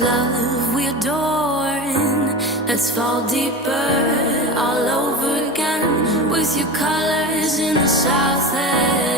love we adore. Let's fall deeper all over again with your colors in the south end.